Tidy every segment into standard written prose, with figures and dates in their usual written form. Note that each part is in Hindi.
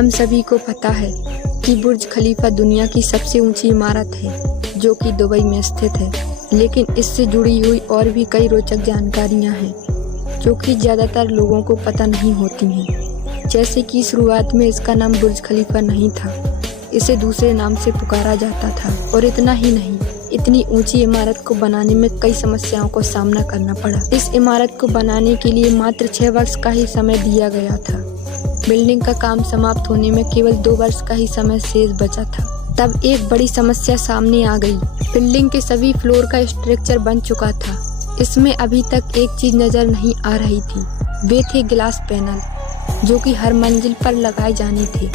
हम सभी को पता है कि बुर्ज खलीफा दुनिया की सबसे ऊंची इमारत है जो कि दुबई में स्थित है, लेकिन इससे जुड़ी हुई और भी कई रोचक जानकारियां हैं जो कि ज़्यादातर लोगों को पता नहीं होती हैं। जैसे कि शुरुआत में इसका नाम बुर्ज खलीफा नहीं था, इसे दूसरे नाम से पुकारा जाता था। और इतना ही नहीं, इतनी ऊंची इमारत को बनाने में कई समस्याओं का सामना करना पड़ा। इस इमारत को बनाने के लिए मात्र 6 वर्ष का ही समय दिया गया था। बिल्डिंग का काम समाप्त होने में केवल 2 वर्ष का ही समय शेष बचा था। तब एक बड़ी समस्या सामने आ गई। बिल्डिंग के सभी फ्लोर का स्ट्रक्चर बन चुका था। इसमें अभी तक एक चीज नजर नहीं आ रही थी, वे थे ग्लास पैनल, जो कि हर मंजिल पर लगाए जाने थे।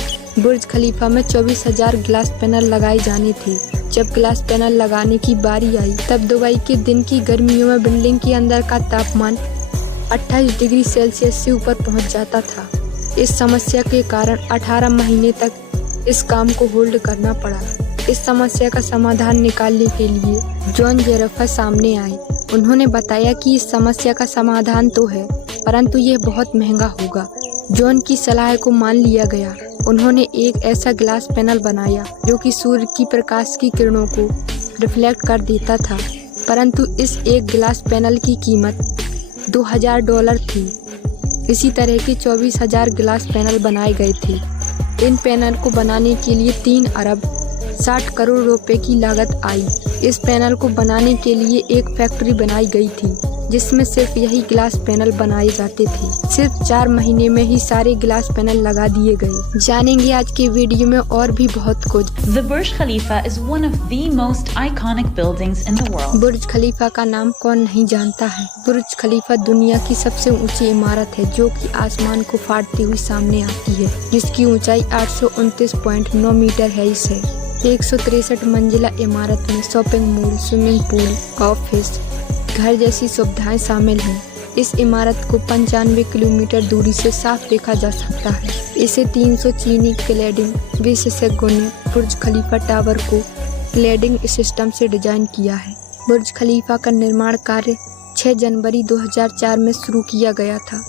बुर्ज खलीफा में 24,000 ग्लास पैनल लगाए जाने थे। जब ग्लास पैनल लगाने की बारी आई, तब दुबई के दिन की गर्मियों में बिल्डिंग के अंदर का तापमान 28 डिग्री सेल्सियस से ऊपर पहुंच जाता था। इस समस्या के कारण 18 महीने तक इस काम को होल्ड करना पड़ा। इस समस्या का समाधान निकालने के लिए जॉन जेरेफा सामने आए। उन्होंने बताया कि इस समस्या का समाधान तो है, परंतु यह बहुत महंगा होगा। जॉन की सलाह को मान लिया गया। उन्होंने एक ऐसा ग्लास पैनल बनाया जो कि सूर्य की प्रकाश की किरणों को रिफ्लेक्ट कर देता था, परंतु इस एक ग्लास पैनल की कीमत $2,000 थी। इसी तरह के 24,000 ग्लास पैनल बनाए गए थे। इन पैनल को बनाने के लिए 3 अरब 60 करोड़ रुपए की लागत आई। इस पैनल को बनाने के लिए एक फैक्ट्री बनाई गई थी जिसमें सिर्फ यही ग्लास पैनल बनाए जाते थे। सिर्फ 4 महीने में ही सारे ग्लास पैनल लगा दिए गए। जानेंगे आज के वीडियो में और भी बहुत कुछ। The Burj Khalifa is one of the most iconic buildings in the world. बुर्ज खलीफा का नाम कौन नहीं जानता है। बुर्ज खलीफा दुनिया की सबसे ऊंची इमारत है जो कि आसमान को फाड़ती हुई सामने आती है, जिसकी ऊंचाई 829.9 मीटर है। इसे 163 मंजिला इमारत में shopping mall, swimming pool, office, घर जैसी सुविधाएं शामिल हैं। इस इमारत को 95 किलोमीटर दूरी से साफ देखा जा सकता है। इसे 300 चीनी क्लैडिंग विशेषज्ञों ने बुर्ज खलीफा टावर को क्लैडिंग सिस्टम से डिजाइन किया है। बुर्ज खलीफा का निर्माण कार्य 6 जनवरी 2004 में शुरू किया गया था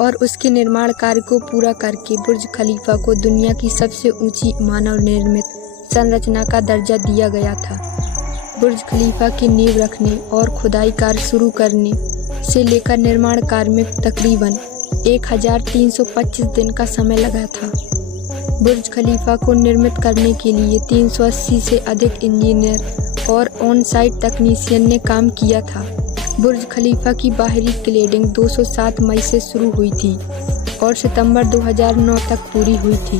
और उसके निर्माण कार्य को पूरा करके बुर्ज खलीफा को दुनिया की सबसे ऊंची मानव निर्मित संरचना का दर्जा दिया गया था। बुर्ज खलीफा की नींव रखने और खुदाई कार्य शुरू करने से लेकर निर्माण कार्य में तकरीबन 1325 दिन का समय लगा था। बुर्ज खलीफा को निर्मित करने के लिए 380 से अधिक इंजीनियर और ऑन साइट तकनीशियन ने काम किया था। बुर्ज खलीफा की बाहरी क्लैडिंग 207 मई से शुरू हुई थी और सितंबर 2009 तक पूरी हुई थी।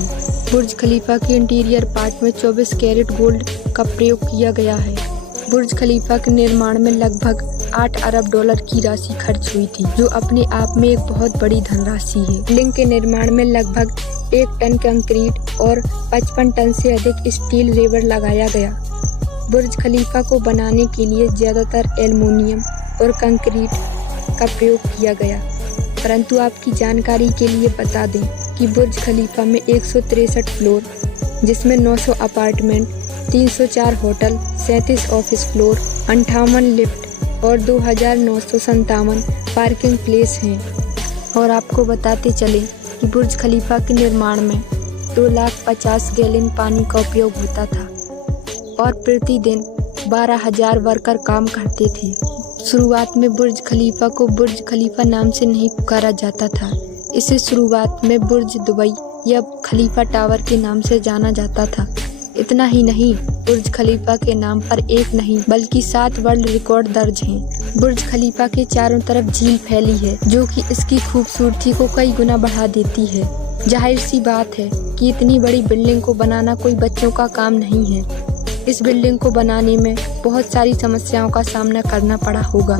बुर्ज खलीफा के इंटीरियर पार्ट में 24 कैरेट गोल्ड का प्रयोग किया गया है। बुर्ज खलीफा के निर्माण में लगभग $8 अरब की राशि खर्च हुई थी, जो अपने आप में एक बहुत बड़ी धनराशि है। बिल्डिंग के निर्माण में लगभग 1 टन कंक्रीट और 55 टन से अधिक स्टील रेवर लगाया गया। बुर्ज खलीफा को बनाने के लिए ज़्यादातर एल्युमिनियम और कंक्रीट का प्रयोग किया गया, परंतु आपकी जानकारी के लिए बता दें कि बुर्ज खलीफा में 163 फ्लोर, जिसमें 900 apartment, 304 hotel, 37 office floor, 58 lift और 2,957 पार्किंग प्लेस हैं। और आपको बताते चले कि बुर्ज खलीफा के निर्माण में 2,50,000 गैलन पानी का उपयोग होता था और प्रतिदिन 12,000 वर्कर काम करते थे। शुरुआत में बुर्ज खलीफा को बुर्ज खलीफा नाम से नहीं पुकारा जाता था। इसे शुरुआत में बुर्ज दुबई या खलीफा टावर के नाम से जाना जाता था। इतना ही नहीं, बुर्ज खलीफा के नाम पर एक नहीं बल्कि 7 वर्ल्ड रिकॉर्ड दर्ज हैं। बुर्ज खलीफा के चारों तरफ झील फैली है जो कि इसकी खूबसूरती को कई गुना बढ़ा देती है। जाहिर सी बात है कि इतनी बड़ी बिल्डिंग को बनाना कोई बच्चों का काम नहीं है। इस बिल्डिंग को बनाने में बहुत सारी समस्याओं का सामना करना पड़ा होगा।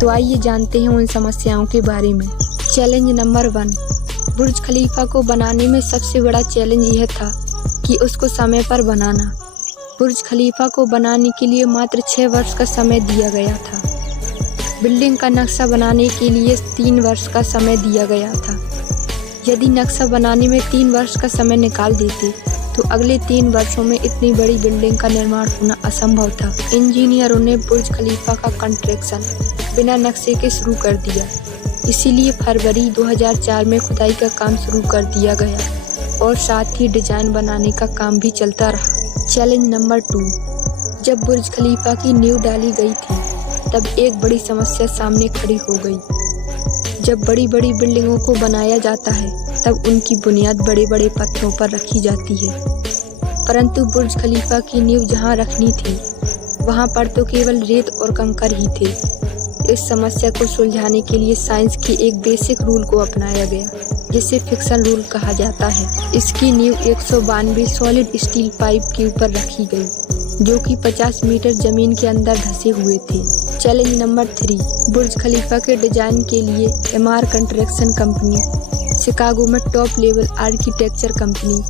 तो आइए जानते हैं उन समस्याओं के बारे में। चैलेंज नंबर 1, बुर्ज खलीफा को बनाने में सबसे बड़ा चैलेंज यह था कि उसको समय पर बनाना। बुर्ज खलीफा को बनाने के लिए मात्र 6 वर्ष का समय दिया गया था। बिल्डिंग का नक्शा बनाने के लिए 3 वर्ष का समय दिया गया था। यदि नक्शा बनाने में 3 वर्ष का समय निकाल देते तो अगले 3 वर्षों में इतनी बड़ी बिल्डिंग का निर्माण होना असंभव था। इंजीनियरों ने बुर्ज खलीफा का कंस्ट्रक्शन बिना नक्शे के शुरू कर दिया, इसीलिए फरवरी 2004 में खुदाई का काम शुरू कर दिया गया। और साथ ही डिजाइन बनाने का काम भी चलता रहा। Challenge number 2। जब बुर्ज खलीफा की नींव डाली गई थी तब एक बड़ी समस्या सामने खड़ी हो गई। जब बड़ी बड़ी बिल्डिंगों को बनाया जाता है तब उनकी बुनियाद बड़े बड़े पत्थरों पर रखी जाती है, परंतु बुर्ज खलीफा की नींव जहां रखनी थी वहां पर तो केवल रेत और कंकर ही थे। इस समस्या को सुलझाने के लिए साइंस के एक बेसिक रूल को अपनाया गया, जिसे फिक्सन रूल कहा जाता है। इसकी नींव 192 सॉलिड स्टील पाइप के ऊपर रखी गई, जो कि 50 मीटर जमीन के अंदर धंसे हुए थे। Challenge number 3। बुर्ज खलीफा के डिजाइन के लिए एमआर कंस्ट्रक्शन कंपनी शिकागो में टॉप लेवल आर्किटेक्चर कंपनी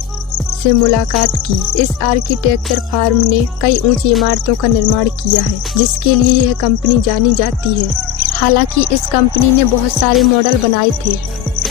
से मुलाकात की। इस आर्किटेक्चर फर्म ने कई ऊंची इमारतों का निर्माण किया है, जिसके लिए यह कंपनी जानी जाती है। हालांकि इस कंपनी ने बहुत सारे मॉडल बनाए थे,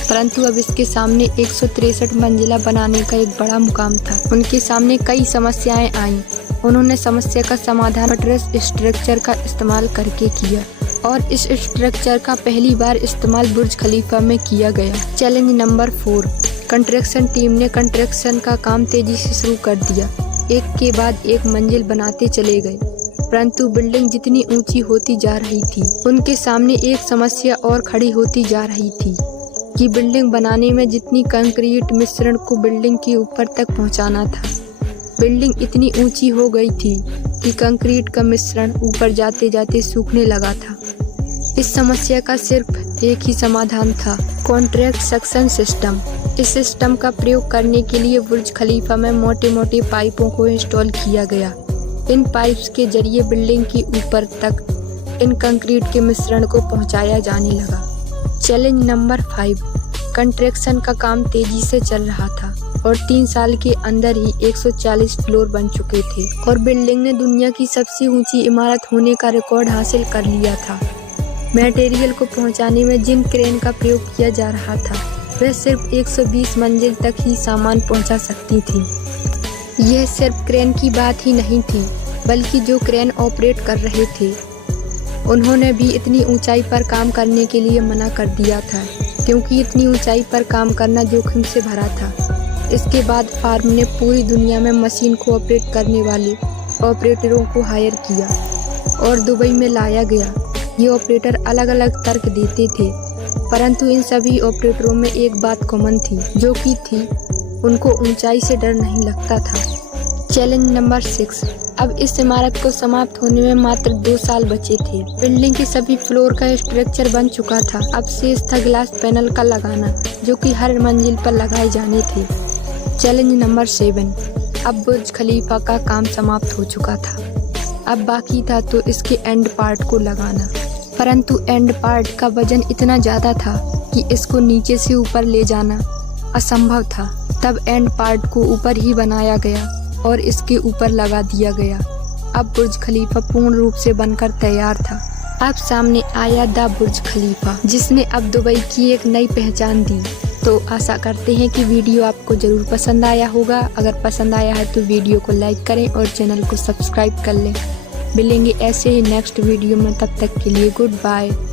परंतु अब इसके सामने 163 मंजिला बनाने का एक बड़ा मुकाम था। उनके सामने कई समस्याएं आईं। उन्होंने समस्या का समाधान बटरेस स्ट्रक्चर का इस्तेमाल करके किया और इस स्ट्रक्चर का पहली बार इस्तेमाल बुर्ज खलीफा में किया गया। Challenge number 4। कंस्ट्रक्शन टीम ने कंस्ट्रक्शन का काम तेजी से शुरू कर दिया। एक के बाद एक मंजिल बनाते चले गए, परंतु बिल्डिंग जितनी ऊंची होती जा रही थी उनके सामने एक समस्या और खड़ी होती जा रही थी कि बिल्डिंग बनाने में जितनी कंक्रीट मिश्रण को बिल्डिंग के ऊपर तक पहुंचाना था, बिल्डिंग इतनी ऊंची हो गई थी कि कंक्रीट का मिश्रण ऊपर जाते जाते सूखने लगा था। इस समस्या का सिर्फ एक ही समाधान था, कॉन्ट्रैक्ट सक्शन सिस्टम। इस सिस्टम का प्रयोग करने के लिए बुर्ज खलीफा में मोटे मोटे पाइपों को इंस्टॉल किया गया। इन पाइप्स के जरिए बिल्डिंग के ऊपर तक इन कंक्रीट के मिश्रण को पहुंचाया जाने लगा। Challenge number 5। कंस्ट्रक्शन का काम तेजी से चल रहा था और 3 साल के अंदर ही 140 फ्लोर बन चुके थे और बिल्डिंग ने दुनिया की सबसे ऊंची इमारत होने का रिकॉर्ड हासिल कर लिया था। मटेरियल को पहुंचाने में जिन क्रेन का प्रयोग किया जा रहा था वह सिर्फ 120 मंजिल तक ही सामान पहुंचा सकती थी। यह सिर्फ क्रेन की बात ही नहीं थी, बल्कि जो क्रेन ऑपरेट कर रहे थे उन्होंने भी इतनी ऊंचाई पर काम करने के लिए मना कर दिया था, क्योंकि इतनी ऊंचाई पर काम करना जोखिम से भरा था। इसके बाद फर्म ने पूरी दुनिया में मशीन को ऑपरेट करने वाले ऑपरेटरों को हायर किया और दुबई में लाया गया। ये ऑपरेटर अलग अलग तर्क देते थे, परंतु इन सभी ऑपरेटरों में एक बात कॉमन थी, जो कि थी उनको ऊंचाई से डर नहीं लगता था। Challenge number 6। अब इस इमारत को समाप्त होने में मात्र 2 साल बचे थे। बिल्डिंग के सभी फ्लोर का स्ट्रक्चर बन चुका था। अब शेष था ग्लास पैनल का लगाना, जो कि हर मंजिल पर लगाए जाने थे। Challenge number 7। अब बुर्ज खलीफा का काम समाप्त हो चुका था। अब बाकी था तो इसके एंड पार्ट को लगाना, परंतु एंड पार्ट का वजन इतना ज़्यादा था कि इसको नीचे से ऊपर ले जाना असंभव था। तब एंड पार्ट को ऊपर ही बनाया गया और इसके ऊपर लगा दिया गया। अब बुर्ज खलीफा पूर्ण रूप से बनकर तैयार था। अब सामने आया द बुर्ज खलीफा, जिसने अब दुबई की एक नई पहचान दी। तो आशा करते हैं कि वीडियो आपको ज़रूर पसंद आया होगा। अगर पसंद आया है तो वीडियो को लाइक करें और चैनल को सब्सक्राइब कर लें। मिलेंगे ऐसे ही नेक्स्ट वीडियो में, तब तक के लिए गुड बाय।